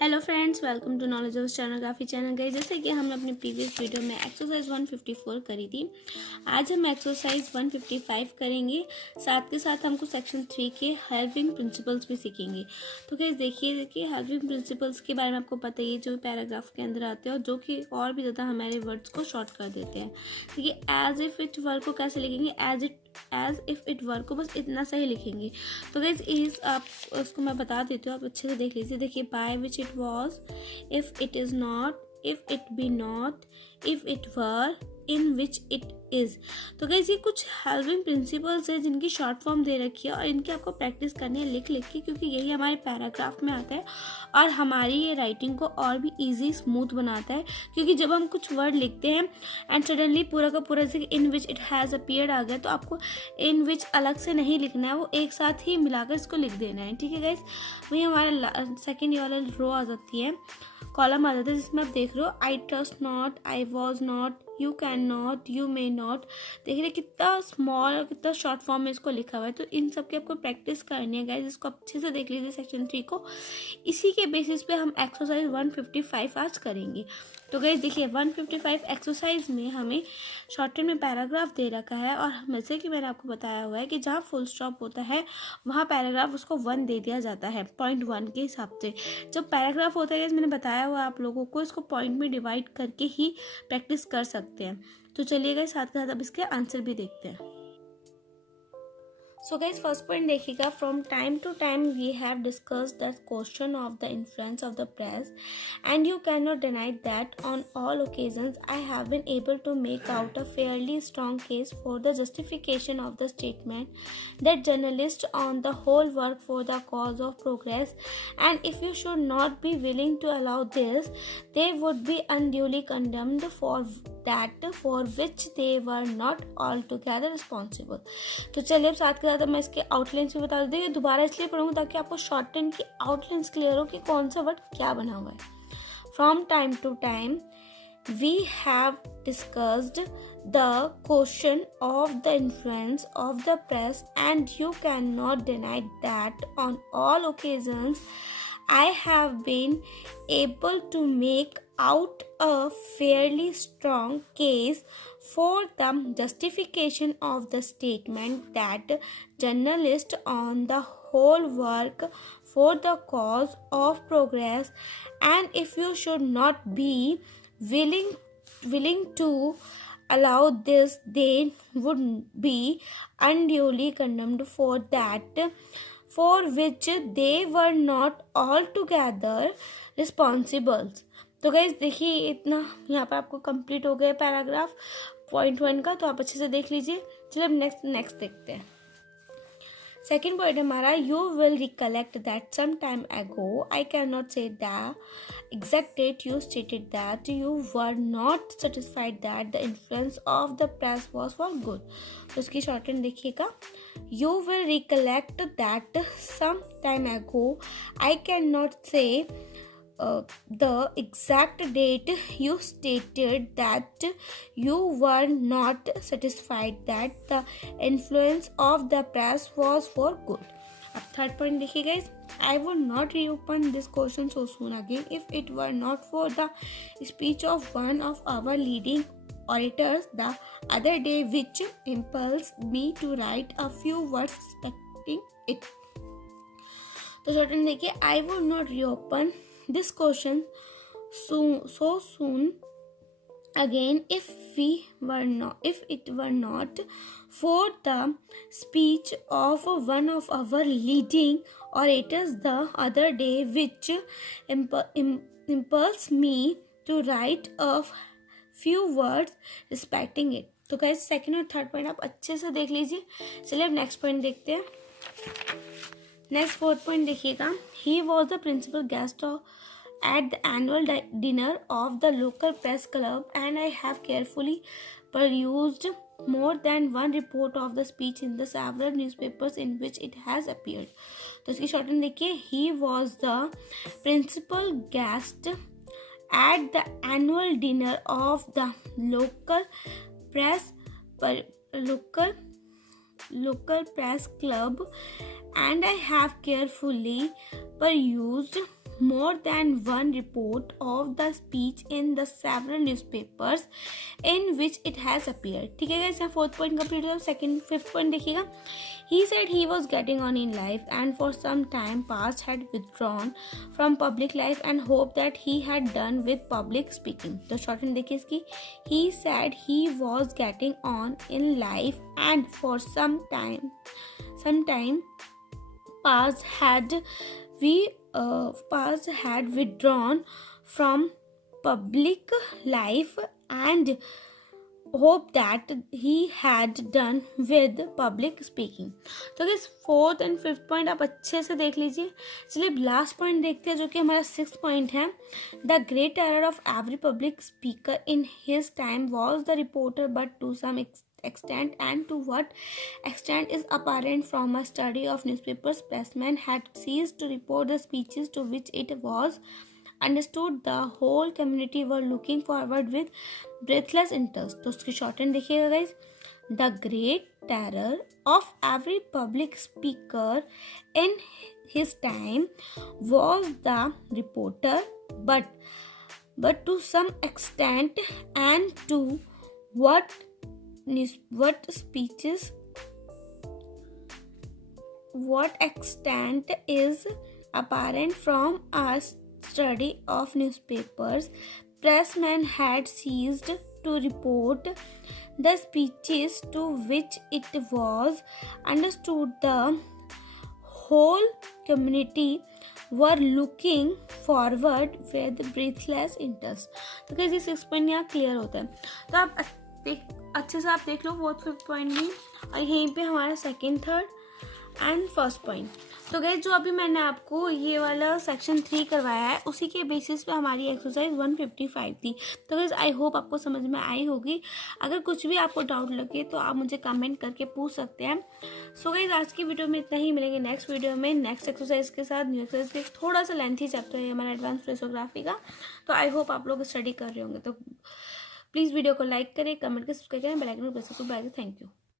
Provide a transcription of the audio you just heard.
Hello friends, welcome to knowledge of stenography channel. गई जैसे कि हमने अपनी प्रीवियस वीडियो में एक्सरसाइज 154 करी थी, आज हम एक्सरसाइज 155 करेंगे। साथ के साथ हमको सेक्शन 3 के हेल्पिंग प्रिंसिपल्स भी सीखेंगे। तो गाइस देखिए हेल्पिंग प्रिंसिपल्स के बारे में आपको पता ही है, जो पैराग्राफ के अंदर आते हैं और जो कि और भी ज़्यादा हमारे वर्ड्स को शॉर्ट कर देते हैं। देखिए एज इफ इट वर्क को कैसे लिखेंगे, एज इफ इट वर्क को बस इतना सही लिखेंगे। तो गाइस इस आप उसको मैं बता देती हूँ, आप अच्छे से देख लीजिए। देखिए by which it was, if it is not, if it be not, if it were, in which it is. तो गाइस ये कुछ हेल्पिंग प्रिंसिपल्स है जिनकी शॉर्ट फॉर्म दे रखी है और इनकी आपको प्रैक्टिस करनी है लिख के, क्योंकि यही हमारे पैराग्राफ में आता है और हमारी ये राइटिंग को और भी इजी स्मूथ बनाता है। क्योंकि जब हम कुछ वर्ड लिखते हैं एंड सडनली पूरा का पूरा जैसे इन विच इट हैज़ अपीयर्ड आ गया, तो आपको इन विच अलग से नहीं लिखना है, वो एक साथ ही मिलाकर इसको लिख देना है। ठीक है गाइस, वही हमारा सेकेंड ये वाला रो आ जाती है, कॉलम आ जाता है, जिसमें आप देख रहे हो I trust not, I was not, you can not, you may not. देख रहे कितना स्मॉल और कितना शॉर्ट फॉर्म में इसको लिखा हुआ है। तो इन सब की आपको प्रैक्टिस करनी है गाइस, इसको अच्छे से देख लीजिए सेक्शन 3 को। इसी के बेसिस पे हम एक्सरसाइज 155 आज करेंगे। तो गाइस देखिए 155 एक्सरसाइज में हमें शॉर्ट में पैराग्राफ दे रखा है और जैसे कि मैंने आपको बताया हुआ है कि जहाँ फुल स्टॉप होता है वहाँ पैराग्राफ उसको 1 दे दिया जाता है, पॉइंट 1 के हिसाब से। जब पैराग्राफ होता है मैंने बताया हुआ आप लोगों को, इसको पॉइंट में डिवाइड करके ही प्रैक्टिस कर सकते हैं। तो चलिए गाइस साथ के साथ अब इसके आंसर भी देखते हैं। सो गाइस फर्स्ट पॉइंट देखिएगा, from time to time we have discussed the question of the influence of the press and you can not deny that on all occasions I have been able to make out a fairly strong case for the justification of the statement that journalist on the whole work for the cause of progress and if you should not be willing to allow this they would be unduly condemned for that for which they were not all together responsible. तो चलिए अब साथ के साथ मैं इसके outlines भी बता देती हूँ। दोबारा इसलिए पढ़ूंगी ताकि आपको शॉर्ट टर्म की आउटलाइंस क्लियर हो कि कौन सा वर्ड क्या बना हुआ है। From time to time we have discussed the question of the influence of the press and you cannot deny that on all occasions I have been able to make out a fairly strong case for the justification of the statement that journalists on the whole work for the cause of progress and if you should not be willing to allow this they would be unduly condemned for that for which they were not altogether responsible। तो guys देखिए इतना यहाँ पर आपको complete हो गया paragraph point 1 का, तो आप अच्छे से देख लीजिए। चलिए अब नेक्स्ट देखते हैं। सेकेंड पॉइंट हमारा, you will recollect that some time ago I can not say the exact date you stated that you were not satisfied that the influence of the press was for good. तो इसकी shorthand देखिएगा, you will recollect that some time ago I can not say the exact date you stated that you were not satisfied that the influence of the press was for good। अब third point देखिए guys, I would not reopen this question so soon again if it were not for the speech of one of our leading orators the other day which impulsed me to write a few words respecting it। तो short देखिए, I would not reopen this question so soon again if it were not for the speech of one of our leading orators the other day which impulsed me to write a few words respecting it। तो guys second और third point आप अच्छे से देख लीजिए। चलिए अब next point देखते हैं। नेक्स्ट फोर्थ पॉइंट देखिएगा, he was the principal guest at the annual dinner of the local press club and I have carefully perused more than one report of the speech in the several newspapers in which it has appeared। तो इसकी short hand देखिए, he was the principal guest at the annual dinner of the local press club and I have carefully perused more than one report of the speech in the several newspapers in which it has appeared. ठीक है guys, यहाँ fourth point complete हो, second fifth point देखिएगा. He said he was getting on in life and for some time past had withdrawn from public life and hoped that he had done with public speaking. तो short hand देखिए इसकी. He said he was getting on in life and for some time past had withdrawn from public life and hope that he had done with public speaking. तो इस fourth and fifth point आप अच्छे से देख लीजिए. चलिए last point देखते हैं जो कि हमारा सिक्स्थ पॉइंट है. The great error of every public speaker in his time was the reporter but to some extent and to what extent is apparent from a study of newspapers. Pressmen had ceased to report the speeches to which it was understood the whole community were looking forward with breathless interest. तो उसकी short hand देखिएगा guys. The great terror of every public speaker in his time was the reporter but to some extent and to what extent is apparent from a study of newspapers. Pressmen had ceased to report the speeches to which it was understood the whole community were looking forward with breathless interest. तो कैसे 6 point यहाँ clear होता है. तो आप अच्छे से आप देख लो फोर्थ फिफ्थ पॉइंट भी, और यहीं पे हमारा second third and first point. तो गाइस जो अभी मैंने आपको ये वाला सेक्शन 3 करवाया है उसी के बेसिस पे हमारी एक्सरसाइज 155 थी. तो गाइस आई होप आपको समझ में आई होगी. अगर कुछ भी आपको डाउट लगे तो आप मुझे कमेंट करके पूछ सकते हैं. सो गाइस आज की वीडियो में इतना ही. मिलेंगे नेक्स्ट वीडियो में नेक्स्ट एक्सरसाइज के साथ. न्यू एक्सरसाइज के थोड़ा सा लेंथी चैप्टर है हमारा एडवांस फ्रेसोग्राफी का. तो आई होप आप लोग स्टडी कर रहे होंगे. तो प्लीज़ वीडियो को लाइक करें, कमेंट करें, सब्सक्राइब करें, बेल आइकन को प्रेस करें. Thank you.